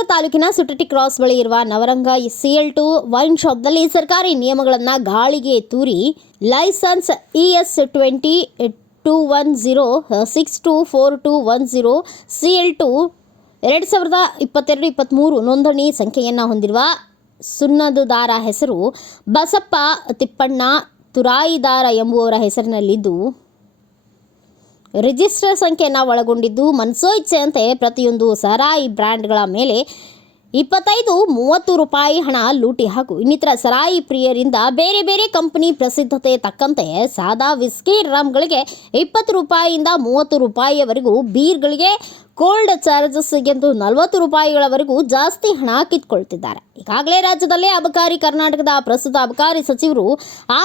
ರಾಮನಗರ ತಾಲೂಕಿನ ಸುಟಟಿ ಕ್ರಾಸ್ ಬಳಿ ಇರುವ ನವರಂಗ CL2 ವೈನ್ ಶಾಪ್ನಲ್ಲಿ ಸರ್ಕಾರಿ ನಿಯಮಗಳನ್ನು ಗಾಳಿಗೆ ತೂರಿ ಲೈಸೆನ್ಸ್ ES 20210624210 CL2 2022-23 ನೋಂದಣಿ ಸಂಖ್ಯೆಯನ್ನು ಹೊಂದಿರುವ ಸುನ್ನದುದಾರ ಹೆಸರು ಬಸಪ್ಪ ತಿಪ್ಪಣ್ಣ ತುರಾಯಿದಾರ ಎಂಬುವರ ಹೆಸರಿನಲ್ಲಿದ್ದು ರಿಜಿಸ್ಟರ್ ಸಂಖ್ಯೆಯನ್ನು ಒಳಗೊಂಡಿದ್ದು ಮನಸೋಇಚ್ಛೆಯಂತೆ ಪ್ರತಿಯೊಂದು ಸರಾಯಿ ಬ್ರ್ಯಾಂಡ್ಗಳ ಮೇಲೆ 25-30 ರೂಪಾಯಿ ಹಣ ಲೂಟಿ ಹಾಗೂ ಇನ್ನಿತರ ಸರಾಯಿ ಪ್ರಿಯರಿಂದ ಬೇರೆ ಬೇರೆ ಕಂಪನಿ ಪ್ರಸಿದ್ಧತೆ ತಕ್ಕಂತೆ ಸಾದಾ ವಿಸ್ಕಿ ರಮ್ಗಳಿಗೆ 20 ರೂಪಾಯಿಯಿಂದ 30 ರೂಪಾಯಿಯವರೆಗೂ, ಬೀರ್ಗಳಿಗೆ ಕೋಲ್ಡ್ ಚಾರ್ಜಸ್ ಎಂದು 40 ರೂಪಾಯಿಗಳವರೆಗೂ ಜಾಸ್ತಿ ಹಣ ಕಿತ್ಕೊಳ್ತಿದ್ದಾರೆ. ಈಗಾಗಲೇ ರಾಜ್ಯದಲ್ಲೇ ಅಬಕಾರಿ ಕರ್ನಾಟಕದ ಪ್ರಸ್ತುತ ಅಬಕಾರಿ ಸಚಿವರು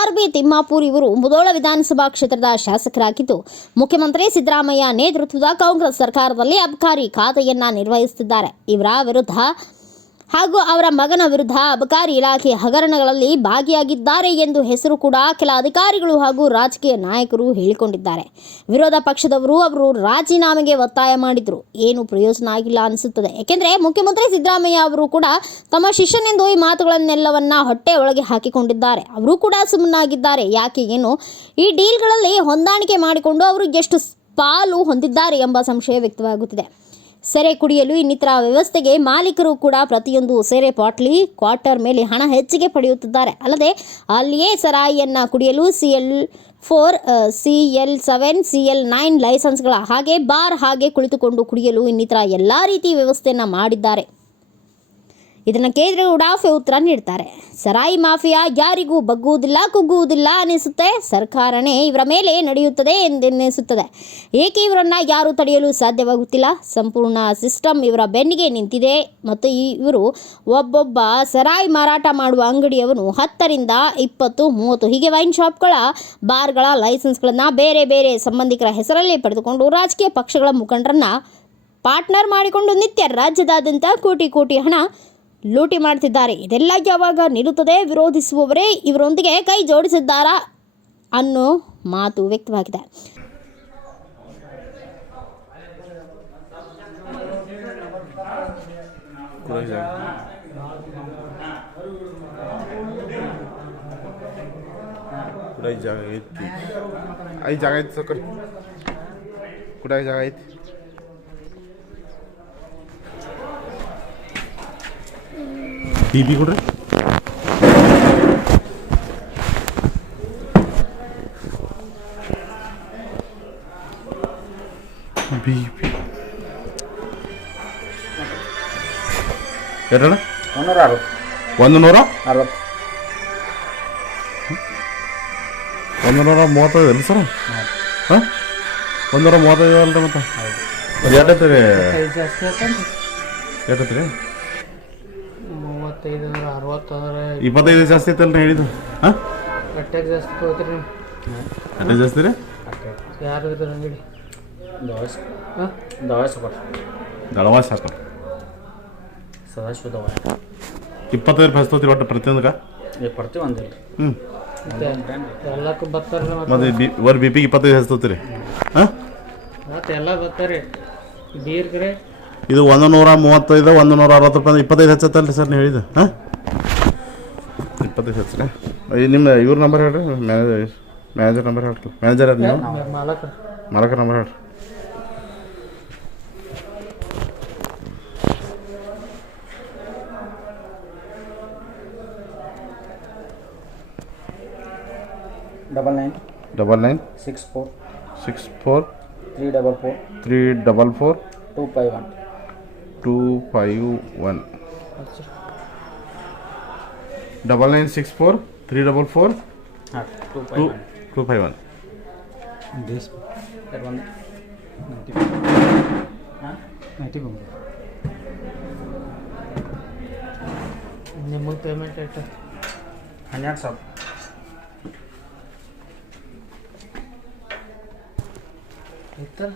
RB ತಿಮ್ಮಾಪುರ್ ಇವರು ಮುಧೋಳ ವಿಧಾನಸಭಾ ಕ್ಷೇತ್ರದ ಶಾಸಕರಾಗಿದ್ದು ಮುಖ್ಯಮಂತ್ರಿ ಸಿದ್ದರಾಮಯ್ಯ ನೇತೃತ್ವದ ಕಾಂಗ್ರೆಸ್ ಸರ್ಕಾರದಲ್ಲಿ ಅಬಕಾರಿ ಖಾತೆಯನ್ನ ನಿರ್ವಹಿಸುತ್ತಿದ್ದಾರೆ. ಇವರ ವಿರುದ್ಧ ಹಾಗೂ ಅವರ ಮಗನ ವಿರುದ್ಧ ಅಬಕಾರಿ ಇಲಾಖೆ ಹಗರಣಗಳಲ್ಲಿ ಭಾಗಿಯಾಗಿದ್ದಾರೆ ಎಂದು ಹೆಸರು ಕೂಡ ಕೆಲ ಅಧಿಕಾರಿಗಳು ಹಾಗೂ ರಾಜಕೀಯ ನಾಯಕರು ಹೇಳಿಕೊಂಡಿದ್ದಾರೆ. ವಿರೋಧ ಪಕ್ಷದವರು ಅವರು ರಾಜೀನಾಮೆಗೆ ಒತ್ತಾಯ ಮಾಡಿದ್ರು, ಏನು ಪ್ರಯೋಜನ ಆಗಿಲ್ಲ ಅನಿಸುತ್ತದೆ. ಏಕೆಂದರೆ ಮುಖ್ಯಮಂತ್ರಿ ಸಿದ್ದರಾಮಯ್ಯ ಅವರು ಕೂಡ ತಮ್ಮ ಶಿಷ್ಯನೆಂದು ಈ ಮಾತುಗಳನ್ನೆಲ್ಲವನ್ನ ಹೊಟ್ಟೆ ಒಳಗೆ ಹಾಕಿಕೊಂಡಿದ್ದಾರೆ. ಅವರು ಕೂಡ ಸುಮ್ಮನಾಗಿದ್ದಾರೆ. ಯಾಕೆ ಏನು ಈ ಡೀಲ್ಗಳಲ್ಲಿ ಹೊಂದಾಣಿಕೆ ಮಾಡಿಕೊಂಡು ಅವರು ಎಷ್ಟು ಪಾಲು ಹೊಂದಿದ್ದಾರೆ ಎಂಬ ಸಂಶಯ ವ್ಯಕ್ತವಾಗುತ್ತಿದೆ. ಸೆರೆ ಕುಡಿಯಲು ಇನ್ನಿತರ ವ್ಯವಸ್ಥೆಗೆ ಮಾಲೀಕರು ಕೂಡ ಪ್ರತಿಯೊಂದು ಸೆರೆ ಬಾಟ್ಲಿ ಕ್ವಾರ್ಟರ್ ಮೇಲೆ ಹಣ ಹೆಚ್ಚಿಗೆ ಪಡೆಯುತ್ತಿದ್ದಾರೆ. ಅಲ್ಲದೆ ಅಲ್ಲಿಯೇ ಸರಾಯಿಯನ್ನು ಕುಡಿಯಲು CL4, CL7, CL9 ಲೈಸೆನ್ಸ್ಗಳ ಹಾಗೆ ಬಾರ್ ಹಾಗೆ ಕುಳಿತುಕೊಂಡು ಕುಡಿಯಲು ಇನ್ನಿತರ ಎಲ್ಲ ರೀತಿ ವ್ಯವಸ್ಥೆಯನ್ನು ಮಾಡಿದ್ದಾರೆ. ಇದನ್ನು ಕೇಂದ್ರ ಉಡಾಫೆ ಉತ್ತರ ನೀಡ್ತಾರೆ. ಸರಾಯಿ ಮಾಫಿಯಾ ಯಾರಿಗೂ ಬಗ್ಗುವುದಿಲ್ಲ, ಕುಗ್ಗುವುದಿಲ್ಲ ಅನಿಸುತ್ತೆ. ಸರ್ಕಾರನೇ ಇವರ ಮೇಲೆ ನಡೆಯುತ್ತದೆ ಎಂದೆನ್ನಿಸುತ್ತದೆ. ಏಕೆ ಇವರನ್ನು ಯಾರೂ ತಡೆಯಲು ಸಾಧ್ಯವಾಗುತ್ತಿಲ್ಲ? ಸಂಪೂರ್ಣ ಸಿಸ್ಟಮ್ ಇವರ ಬೆನ್ನಿಗೆ ನಿಂತಿದೆ ಮತ್ತು ಇವರು ಒಬ್ಬೊಬ್ಬ ಸರಾಯಿ ಮಾರಾಟ ಮಾಡುವ ಅಂಗಡಿಯವನು 10ರಿಂದ 20, 30 ಹೀಗೆ ವೈನ್ ಶಾಪ್ಗಳ, ಬಾರ್ಗಳ ಲೈಸೆನ್ಸ್ಗಳನ್ನು ಬೇರೆ ಬೇರೆ ಸಂಬಂಧಿಕರ ಹೆಸರಲ್ಲಿ ಪಡೆದುಕೊಂಡು ರಾಜಕೀಯ ಪಕ್ಷಗಳ ಮುಖಂಡರನ್ನ ಪಾರ್ಟ್ನರ್ ಮಾಡಿಕೊಂಡು ನಿತ್ಯ ರಾಜ್ಯದಾದ್ಯಂತ ಕೋಟಿ ಕೋಟಿ ಹಣ ಲೂಟಿ ಮಾಡ್ತಿದ್ದಾರೆ. ಇದೆಲ್ಲ ಯಾವಾಗ ನಿಲ್ಲುತ್ತದೆ? ವಿರೋಧಿಸುವವರೇ ಇವರೊಂದಿಗೆ ಕೈ ಜೋಡಿಸಿದ್ದಾರಾ ಅನ್ನೋ ಮಾತು ವ್ಯಕ್ತವಾಗಿದೆ. BB ಕೊಡ್ರಿ. BB ಎರಡ 160 135 ಅಲ್ಲ ಸರ್? ಹಾಂ 135 ಅಲ್ರಿ ಮತ್ತೆ ಎಷ್ಟೈತ್ರಿ? ಎಷ್ಟೈತ್ರಿ? 25 ಜಾಸ್ತಿ ಐತಲ್ರಿ ಹೇಳಿದ್ದು. ಹಾಂ ಅಟ್ಯಾಕ್ ಜಾಸ್ತಿ ತಗೋತೀರಿ? ಅಟ್ಯಾಕ್ ಜಾಸ್ತಿ ರೀ? ಯಾರು ಇದ್ರ ಅಂಗಡಿ? ದಳವಾಸ ಸಾಕು. ಸದಾಶಿವ ದವಾಯಿ 25 ರೂಪಾಯಿ ತಗೋತೀರಿ ಒಟ್ಟು ಪ್ರತಿಯೊಂದಕ್ಕೆ? ಪ್ರತಿ ಒಂದಿಲ್ಲ. ಎಲ್ಲಕ್ಕೂ ಬರ್ತಾರೆ ಮತ್ತೆ ಒಂದು BP 25 ಹಚ್ತೋತೀರಿ? ಹಾಂ ಮತ್ತೆ ಎಲ್ಲ ಬರ್ತಾರೆ. ಬೀರ್ಗ್ರೆ ಇದು 135, 160 ರೂಪಾಯಿ 25 ಹಚ್ಚತ್ತಲ್ರಿ ಸರ್ ನೀವು ಹೇಳಿದ್ದು? ಹಾಂ 25 ಹಚ್ಚ್ರಿ. ನಿಮ್ಮ ಇವ್ರ ನಂಬರ್ ಹೇಳ್ರಿ, ಮ್ಯಾನೇಜರ್ ನಂಬರ್ ಹೇಳ್ರಿ. ಮ್ಯಾನೇಜರ್ ನೀವು? ಮಾಲಕರ ನಂಬರ್ ಹೇಳ್ರಿ. Double nine 64 344 251 9964 344 251. ನಿಮಗೆ ಪೇಮೆಂಟ್ ಆಯ್ತು 12,000 ಆಯ್ತಾ?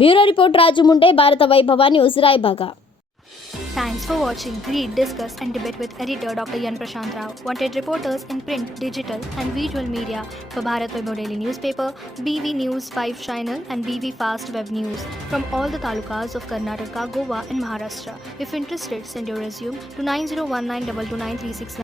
Bureau report Raju Munde, Bharat Vaibhav news, Raibag. Thanks for watching. Read, discuss, and debate with editor Dr. Yan Prashant Rao. Wanted reporters in print, digital, and visual media for Bharat Vaibhav Daily Newspaper, BV News 5 Channel, and BV Fast Web News from all the talukas of Karnataka, Goa, and Maharashtra. If interested, send your resume to 9019229369.